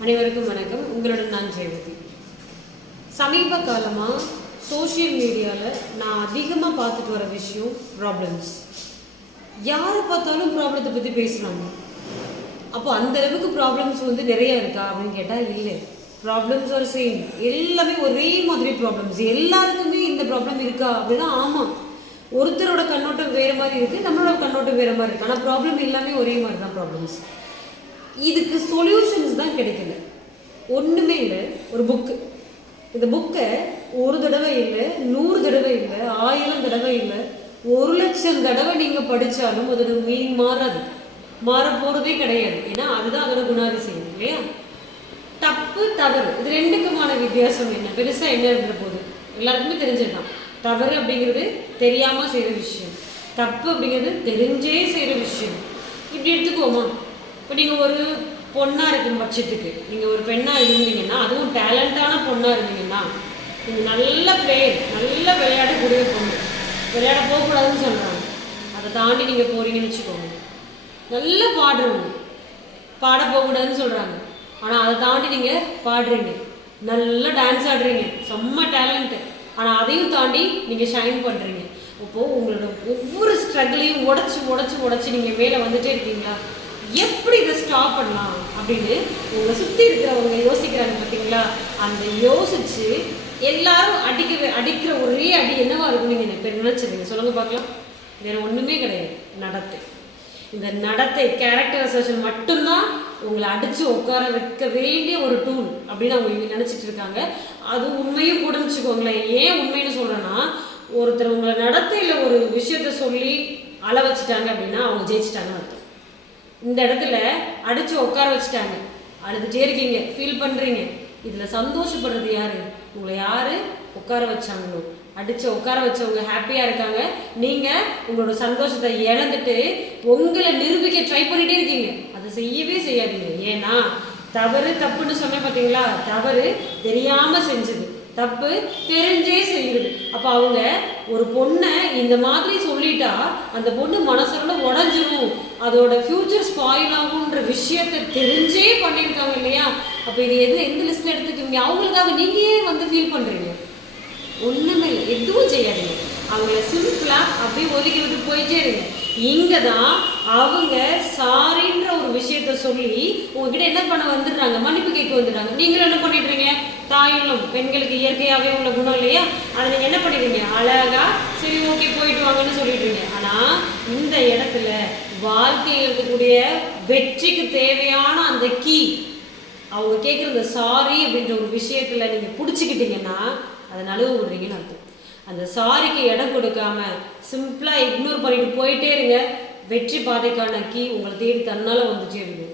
அனைவருக்கும் வணக்கம். உங்களுடன் நான் ஜெயவதி. சமீப காலமாக சோஷியல் மீடியாவில் நான் அதிகமாக பார்த்துட்டு வர விஷயம் ப்ராப்ளம்ஸ் யாரை பார்த்தாலும் ப்ராப்ளத்தை பற்றி பேசுகிறாங்க அப்போ அந்த அளவுக்கு ப்ராப்ளம்ஸ் வந்து நிறைய இருக்கா அப்படின்னு கேட்டால் இல்லை. ப்ராப்ளம்ஸ் ஒரு சேம் எல்லாமே ஒரே மாதிரி ப்ராப்ளம்ஸ் எல்லாருக்குமே இந்த ப்ராப்ளம் இருக்கா அப்படின்னா ஆமாம் ஒருத்தரோட கண்ணோட்டம் வேறு மாதிரி இருக்குது நம்மளோட கண்ணோட்டம் வேறு மாதிரி இருக்குது ஆனால் ப்ராப்ளம் எல்லாமே ஒரே மாதிரி தான் ப்ராப்ளம்ஸ் இதுக்கு சொல்யூஷன்ஸ் தான் கிடைக்கல ஒன்றுமே இல்லை ஒரு புக்கு இந்த புக்கை ஒரு தடவை இல்லை நூறு தடவை இல்லை ஆயிரம் தடவை இல்லை ஒரு லட்சம் தடவை நீங்கள் படித்தாலும் அதோட மீனிங் மாறாது. மாற போகிறதே கிடையாது. ஏன்னா அதுதான் அதோட குணாதிசயம் இல்லையா? தப்பு தவறு. இது ரெண்டுக்குமான வித்தியாசம் என்ன? பெருசாக என்ன இருந்த போகுது எல்லாருக்குமே தெரிஞ்சிடலாம் தவறு அப்படிங்கிறது தெரியாமல் செய்கிற விஷயம். தப்பு அப்படிங்கிறது தெரிஞ்சே செய்கிற விஷயம். இப்படி எடுத்துக்கோமா இப்போ நீங்கள் ஒரு பொண்ணாக இருக்கும் பட்சத்துக்கு நீங்கள் ஒரு பெண்ணாக இருந்தீங்கன்னா அதுவும் டேலண்டான பொண்ணாக இருந்தீங்கன்னா நீங்கள் நல்ல பிளேயர் நல்ல விளையாடக்கூடிய பொண்ணு விளையாட போகக்கூடாதுன்னு சொல்கிறாங்க அதை தாண்டி நீங்கள் போகிறீங்கன்னு வச்சுக்கோங்க. நல்ல பாடுறவங்க பாட போகக்கூடாதுன்னு சொல்கிறாங்க ஆனால் அதை தாண்டி நீங்கள் பாடுறீங்க. நல்லா டான்ஸ் ஆடுறீங்க. செம்ம டேலண்ட்டு ஆனால் அதையும் தாண்டி நீங்கள் ஷைன் பண்ணுறீங்க அப்போது உங்களோட ஒவ்வொரு ஸ்ட்ரகிளையும் உடச்சி உடச்சி உடச்சி நீங்கள் மேலே வந்துகிட்டே இருக்கீங்களா? எப்படி இதை ஸ்டாப் பண்ணலாம் அப்படின்னு உங்களை சுற்றி இருக்கிறவங்க யோசிக்கிறாங்க பார்த்தீங்களா? அந்த யோசிச்சு எல்லாரும் அடிக்க அடிக்கிற ஒரே அடி என்னவா இருக்கும் நீங்கள் பேர் நினச்சிருங்க. சொல்லுங்க பார்க்கலாம். வேற ஒன்றுமே கிடையாது. நடத்தை. இந்த நடத்தை கேரக்டர் அசோசியேஷன் மட்டும்தான் உங்களை அடித்து உட்கார வைக்க வேண்டிய ஒரு டூல் அப்படின்னு அவங்க நினச்சிட்டு இருக்காங்க. அது உண்மையும் கூட வச்சுக்கோங்களேன் ஏன் உண்மைன்னு சொல்கிறேன்னா ஒருத்தர் உங்களை நடத்தையில் ஒரு விஷயத்த சொல்லி அள வச்சுட்டாங்க அப்படின்னா அவங்க ஜெயிச்சிட்டாங்கன்னு அர்த்தம். இந்த இடத்துல அடிச்சு உட்கார வச்சுட்டாங்க. அழுதுட்டே இருக்கீங்க. ஃபீல் பண்றீங்க. இதுல சந்தோஷப்படுறது யாரு? உங்களை யாரு உட்கார வச்சாங்களோ? அடிச்சு உட்கார வச்சவங்க ஹாப்பியா இருக்காங்க. நீங்க உங்களோட சந்தோஷத்தை இழந்துட்டு உங்களை நிரூபிக்க ட்ரை பண்ணிட்டே இருக்கீங்க. அதை செய்யவே செய்யாதீங்க. ஏன்னா தவறு தப்புன்னு சொன்னேன் பார்த்தீங்களா தவறு தெரியாம செஞ்சது. தப்பு தெரிஞ்சே செய்யுது. அப்போ அவங்க ஒரு பொண்ணை இந்த மாதிரி சொல்லிட்டா அந்த பொண்ணு மனசுல உடஞ்சிரும். அதோட ஃபியூச்சர் ஸ்பாயில் ஆகுன்ற விஷயத்தை தெரிஞ்சே பண்ணியிருக்காங்க இல்லையா? அப்போ இது எது எந்த லிஸ்ட்ல எடுத்துக்கிட்டீங்க அவங்களுக்காக நீங்க ஏன் வந்து ஃபீல் பண்றீங்க? ஒண்ணுமே இல்லை எதுவும் செய்யாதீங்க. அவங்கள சிம்பிளா அப்படியே ஒதுக்கி விட்டு போயிட்டே இருங்க. இங்கே தான் அவங்க சாரின்ற ஒரு விஷயத்த சொல்லி உங்ககிட்ட என்ன பண்ண வந்துடுறாங்க? மன்னிப்பு கேட்க வந்துடுறாங்க. நீங்களும் என்ன பண்ணிடுறீங்க தாயுள்ளம் பெண்களுக்கு இயற்கையாகவே உள்ள குணம் இல்லையா? அதை நீங்கள் என்ன பண்ணிடுவீங்க? அழகா சரி ஓகே போயிட்டு வாங்கன்னு சொல்லிடுறீங்க ஆனால் இந்த இடத்துல வாழ்க்கையில் இருக்கக்கூடிய வெற்றிக்கு தேவையான அந்த கீ அவங்க கேட்குற இந்த சாரி அப்படின்ற ஒரு விஷயத்தில் நீங்கள் பிடிச்சிக்கிட்டீங்கன்னா அதை நழுவு விடுறீங்கன்னு அர்த்தம். அந்த சாரிக்கு இடம் கொடுக்காம சிம்பிளாக இக்னோர் பண்ணிட்டு போயிட்டே இருங்க. வெற்றி பாதைக்கான கீ உங்களை தேடி தன்னால வந்துட்டே இருக்கும்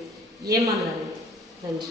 ஏமாந்துடாது நன்றி.